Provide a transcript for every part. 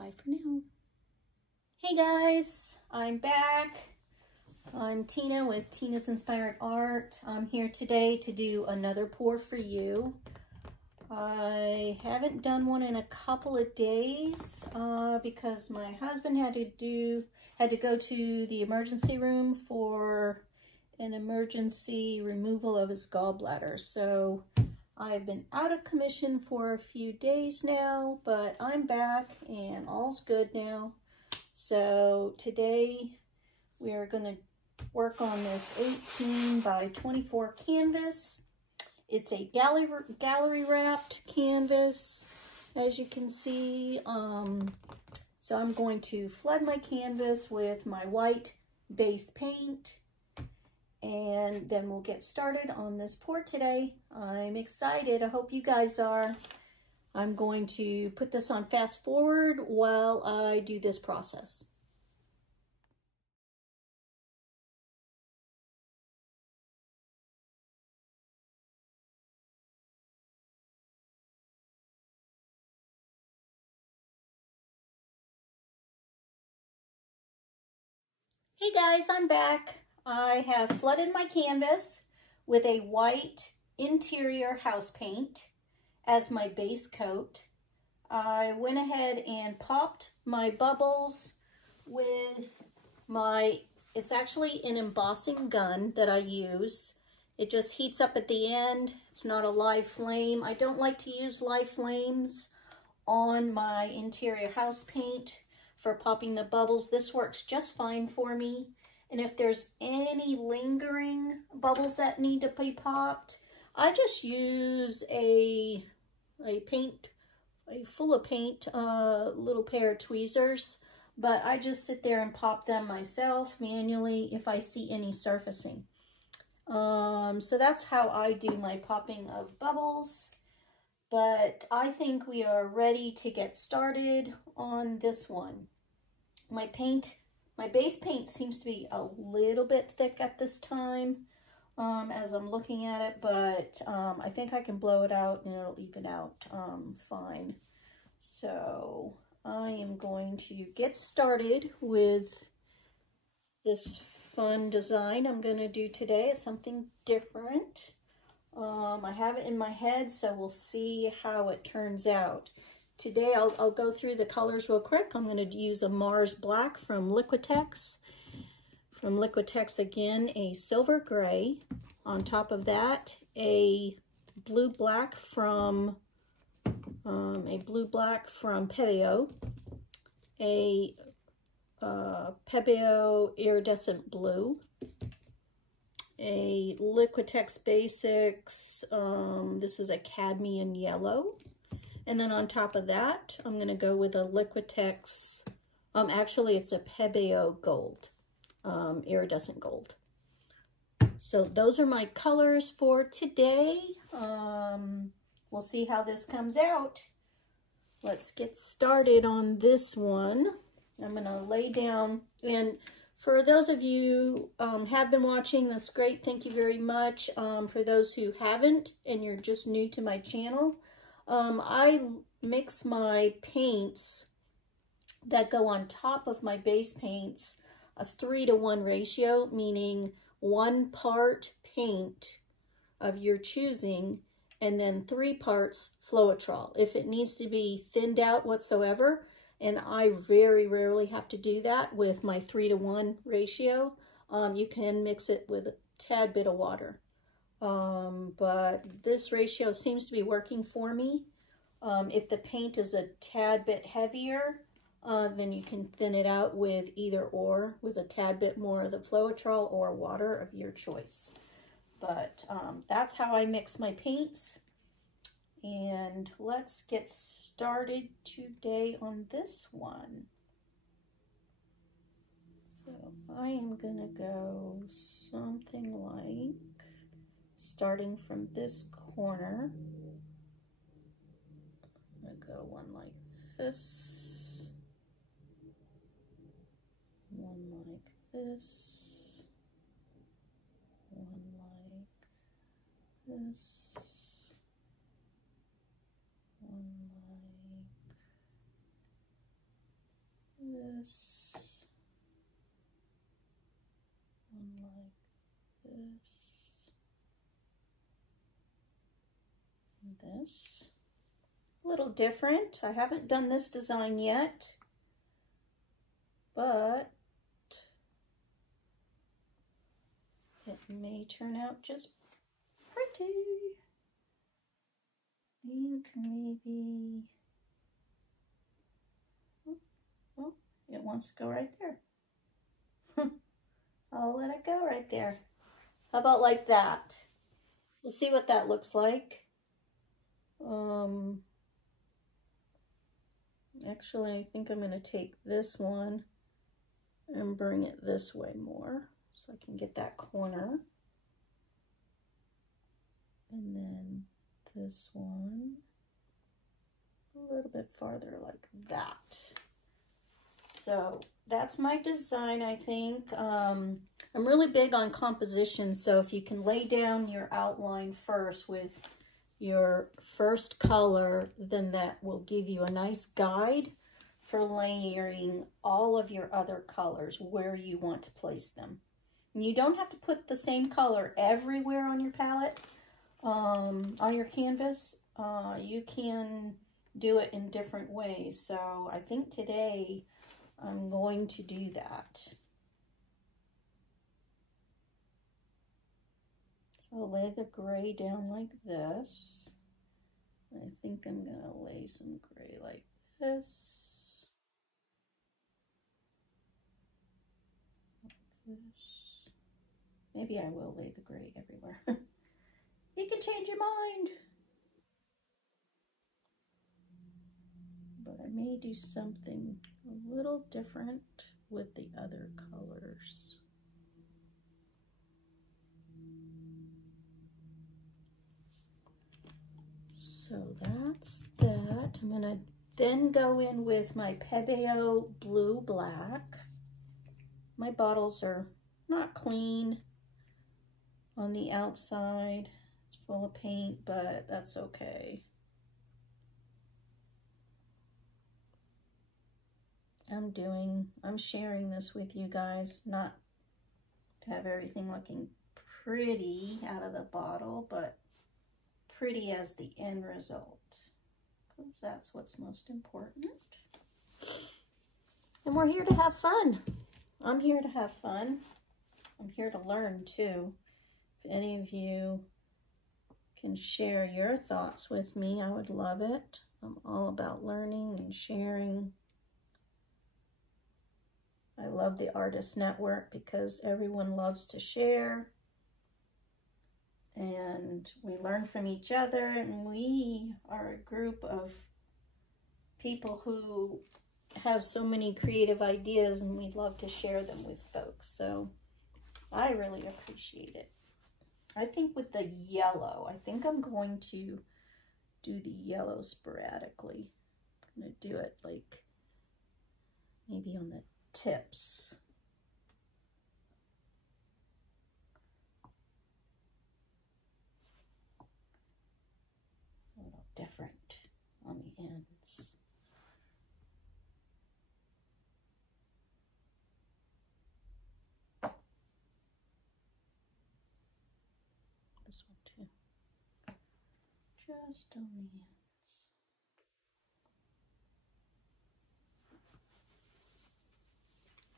Bye for now. Hey guys, I'm back. I'm Tina with Tina's Inspired Art. I'm here today to do another pour for you. I haven't done one in a couple of days because my husband had to go to the emergency room for an emergency removal of his gallbladder. So I've been out of commission for a few days now, but I'm back and all's good now. So today we are going to work on this 18 by 24 canvas. It's a gallery wrapped canvas, as you can see. So I'm going to flood my canvas with my white base paint, and then we'll get started on this pour today. I'm excited. I hope you guys are. I'm going to put this on fast forward while I do this process. Hey guys, I'm back. I have flooded my canvas with a white interior house paint as my base coat. I went ahead and popped my bubbles with it's actually an embossing gun that I use. It just heats up at the end. It's not a live flame. I don't like to use live flames on my interior house paint for popping the bubbles. This works just fine for me. And if there's any lingering bubbles that need to be popped, I just use a full of paint, little pair of tweezers, but I just sit there and pop them myself manually if I see any surfacing. So that's how I do my popping of bubbles. But I think we are ready to get started on this one. My base paint seems to be a little bit thick at this time as I'm looking at it, but I think I can blow it out and it'll even out fine. So I am going to get started with this fun design I'm going to do today. It's something different. I have it in my head, so we'll see how it turns out. Today I'll go through the colors real quick. I'm going to use a Mars Black from Liquitex. From Liquitex again, a silver gray. On top of that, a blue black from Pebeo. A Pebeo iridescent blue. A Liquitex Basics, this is a cadmium yellow. And then on top of that, I'm going to go with a Liquitex, actually it's a Pebeo gold, iridescent gold. So those are my colors for today. We'll see how this comes out. Let's get started on this one. I'm going to lay down, and for those of you have been watching, that's great. Thank you very much. For those who haven't and you're just new to my channel, I mix my paints that go on top of my base paints a 3-to-1 ratio, meaning 1 part paint of your choosing and then 3 parts Floetrol. If it needs to be thinned out whatsoever, and I very rarely have to do that with my 3-to-1 ratio, you can mix it with a tad bit of water. But this ratio seems to be working for me. If the paint is a tad bit heavier, then you can thin it out with either or, with a tad bit more of the Floetrol or water of your choice. But that's how I mix my paints. And let's get started today on this one. So I am gonna go something like, starting from this corner, I'm gonna go one like this, one like this, one like this, one like this, one like this, and this. A little different. I haven't done this design yet, but it may turn out just pretty. I think maybe, oh, it wants to go right there. I'll let it go right there. How about like that? We'll see what that looks like. Actually, I think I'm going to take this one and bring it this way more so I can get that corner. And then this one a little bit farther like that. So that's my design, I think. I'm really big on composition, so if you can lay down your outline first with your first color, then that will give you a nice guide for layering all of your other colors where you want to place them. And you don't have to put the same color everywhere on your palette, on your canvas. You can do it in different ways. So I think today I'm going to do that. So I'll lay the gray down like this. I think I'm going to lay some gray like this. Like this. Maybe I will lay the gray everywhere. You can change your mind. But I may do something a little different with the other colors. So that's that. I'm going to then go in with my Pebeo Blue Black. My bottles are not clean on the outside. It's full of paint, but that's okay. I'm sharing this with you guys, not to have everything looking pretty out of the bottle, but pretty as the end result, because that's what's most important. And we're here to have fun. I'm here to have fun. I'm here to learn too. If any of you can share your thoughts with me, I would love it. I'm all about learning and sharing. I love the Artist Network because everyone loves to share. And we learn from each other, and we are a group of people who have so many creative ideas, and we'd love to share them with folks. So I really appreciate it. I think with the yellow, I think I'm going to do the yellow sporadically. I'm going to do it like maybe on the tips. A little different on the ends. This one too. Just on the ends.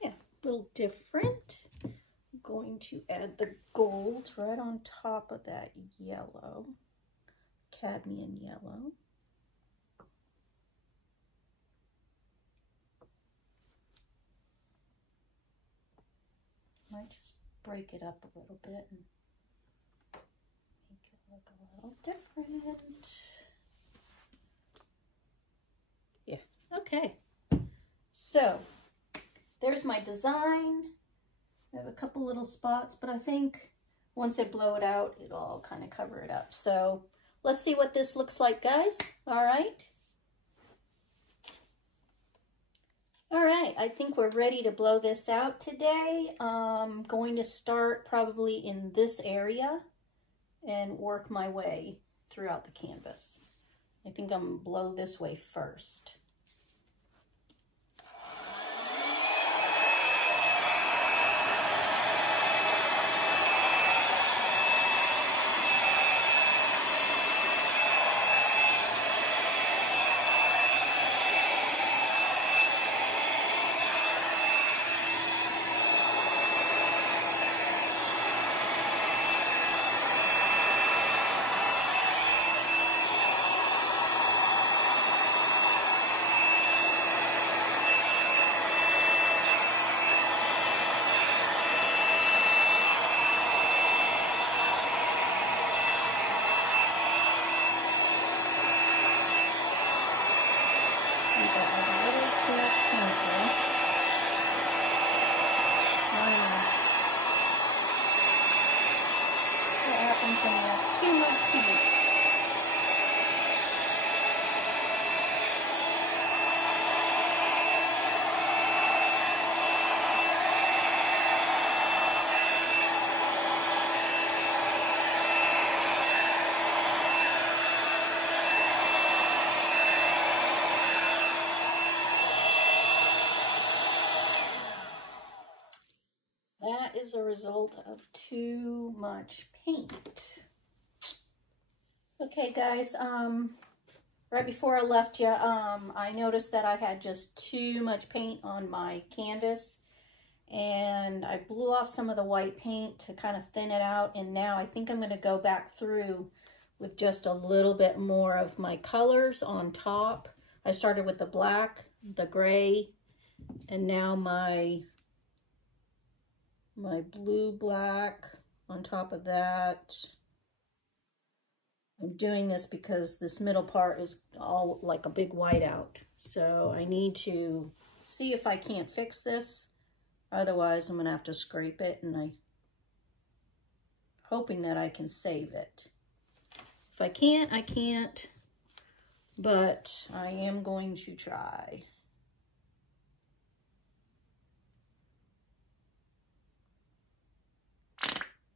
A little different. I'm going to add the gold right on top of that yellow, cadmium yellow. Might just break it up a little bit and make it look a little different. Yeah, okay. So there's my design. I have a couple little spots, but I think once I blow it out, it'll all kind of cover it up. So let's see what this looks like, guys. All right. All right, I think we're ready to blow this out today. I'm going to start probably in this area and work my way throughout the canvas. I think I'm going to blow this way first. that is a result of too much paint. Okay guys, right before I left you, I noticed that I had just too much paint on my canvas, and I blew off some of the white paint to kind of thin it out, and now I think I'm going to go back through with just a little bit more of my colors on top. I started with the black, the gray, and now my blue black on top of that. I'm doing this because this middle part is all like a big whiteout. So I need to see if I can't fix this. Otherwise, I'm going to have to scrape it, and I'm hoping that I can save it. If I can't, I can't, but I am going to try.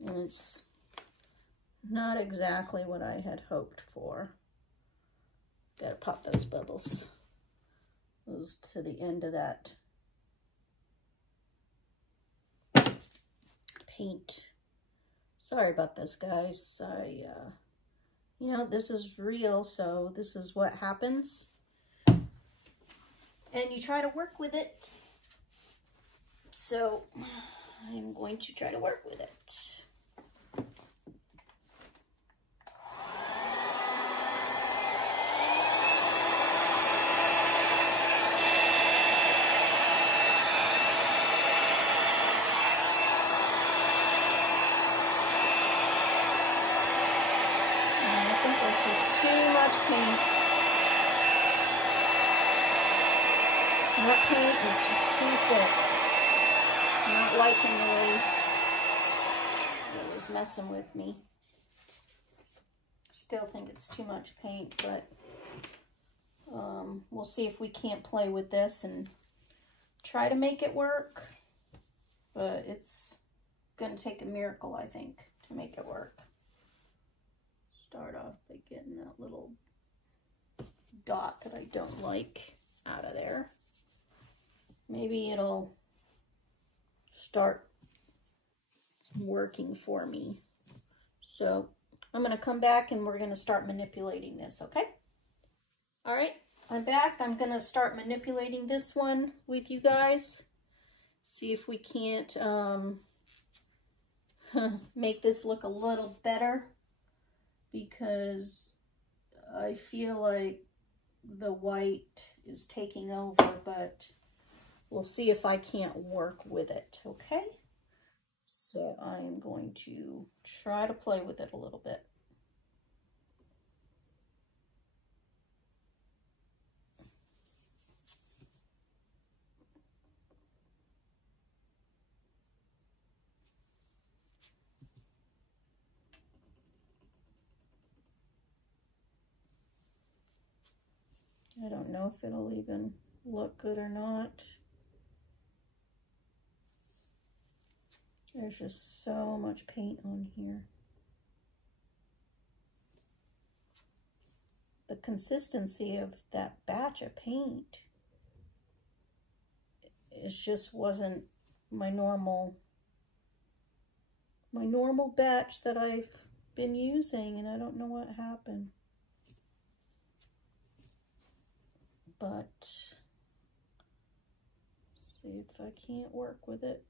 And it's not exactly what I had hoped for. Gotta pop those bubbles. Those to the end of that paint. Sorry about this, guys. You know, this is real, so this is what happens. And you try to work with it. So I'm going to try to work with it. That paint is just too thick. I'm not liking the way it was messing with me. Still think it's too much paint, but we'll see if we can't play with this and try to make it work. But it's going to take a miracle, I think, to make it work. Start off by getting that little dot that I don't like out of there. Maybe it'll start working for me. So I'm going to come back and we're going to start manipulating this, okay? All right, I'm back. I'm going to start manipulating this one with you guys. See if we can't make this look a little better, because I feel like the white is taking over, but we'll see if I can't work with it, okay? So I am going to try to play with it a little bit. I don't know if it'll even look good or not. There's just so much paint on here. The consistency of that batch of paint, it just wasn't my normal batch that I've been using, and I don't know what happened. But see if I can't work with it.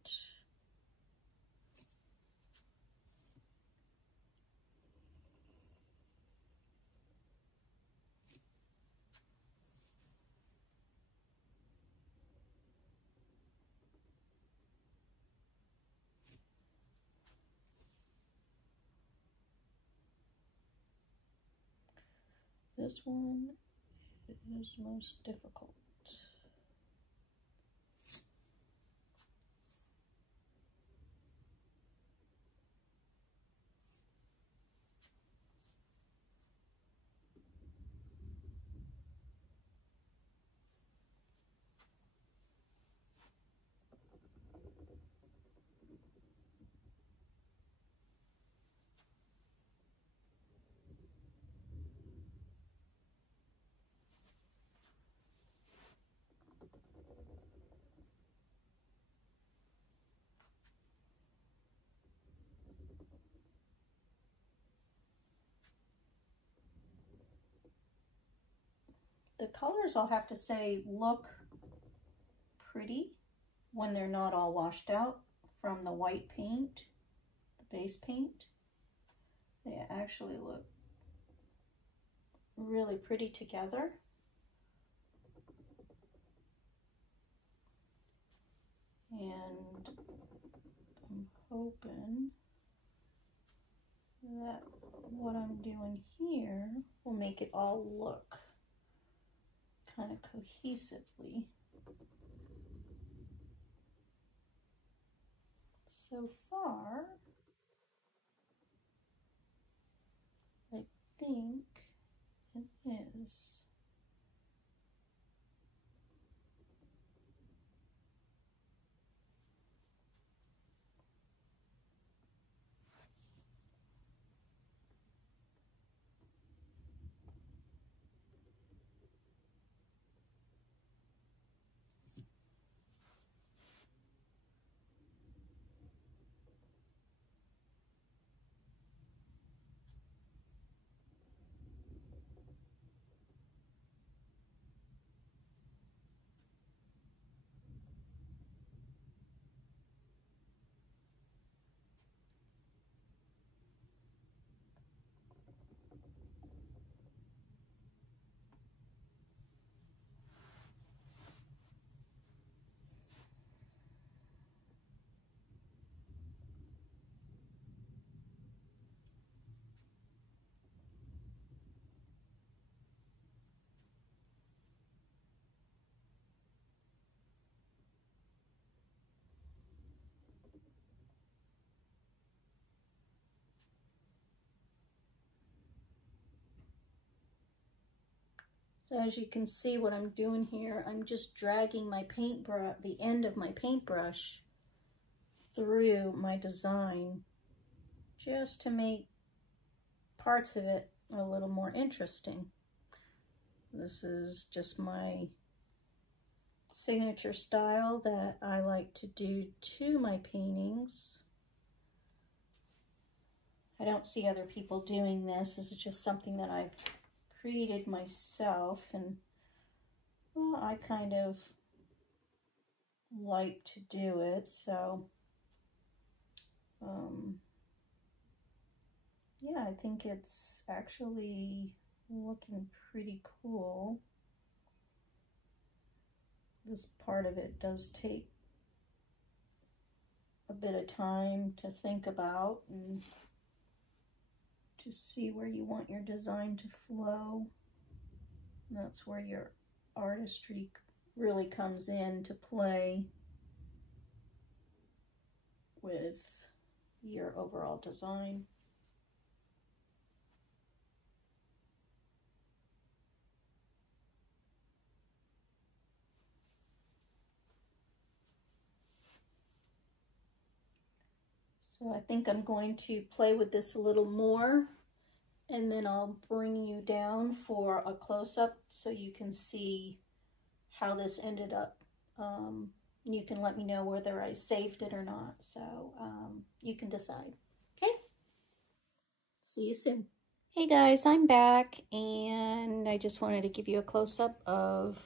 This one is most difficult. The colors, I'll have to say, look pretty when they're not all washed out from the white paint, the base paint. They actually look really pretty together. And I'm hoping that what I'm doing here will make it all look kind of cohesively. So far, I think it is. So as you can see what I'm doing here, I'm just dragging my paintbrush, the end of my paintbrush, through my design just to make parts of it a little more interesting. This is just my signature style that I like to do to my paintings. I don't see other people doing this. This is just something that I've created myself, and well, I kind of like to do it, so yeah, I think it's actually looking pretty cool. This part of it does take a bit of time to think about and to see where you want your design to flow. And that's where your artistry really comes in to play with your overall design. So I think I'm going to play with this a little more, and then I'll bring you down for a close-up so you can see how this ended up. You can let me know whether I saved it or not, so you can decide. Okay? See you soon. Hey guys, I'm back, and I just wanted to give you a close-up of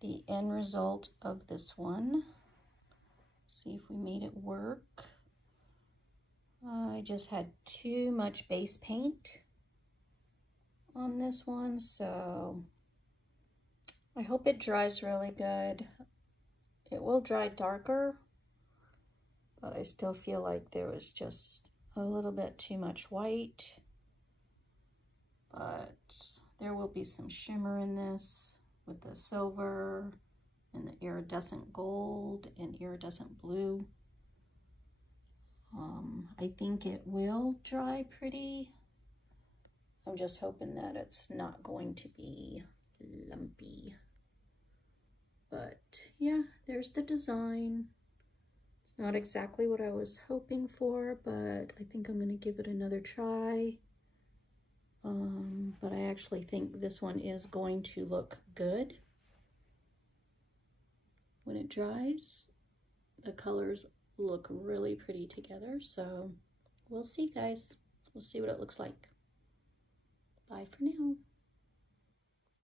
the end result of this one. See if we made it work. I just had too much base paint on this one, so I hope it dries really good. It will dry darker, but I still feel like there was just a little bit too much white. But there will be some shimmer in this with the silver and the iridescent gold and iridescent blue. I think it will dry pretty. I'm just hoping that it's not going to be lumpy. But yeah, there's the design. It's not exactly what I was hoping for, but I think I'm going to give it another try. But I actually think this one is going to look good when it dries. The colors look really pretty together, so we'll see, guys. We'll see what it looks like. Bye for now.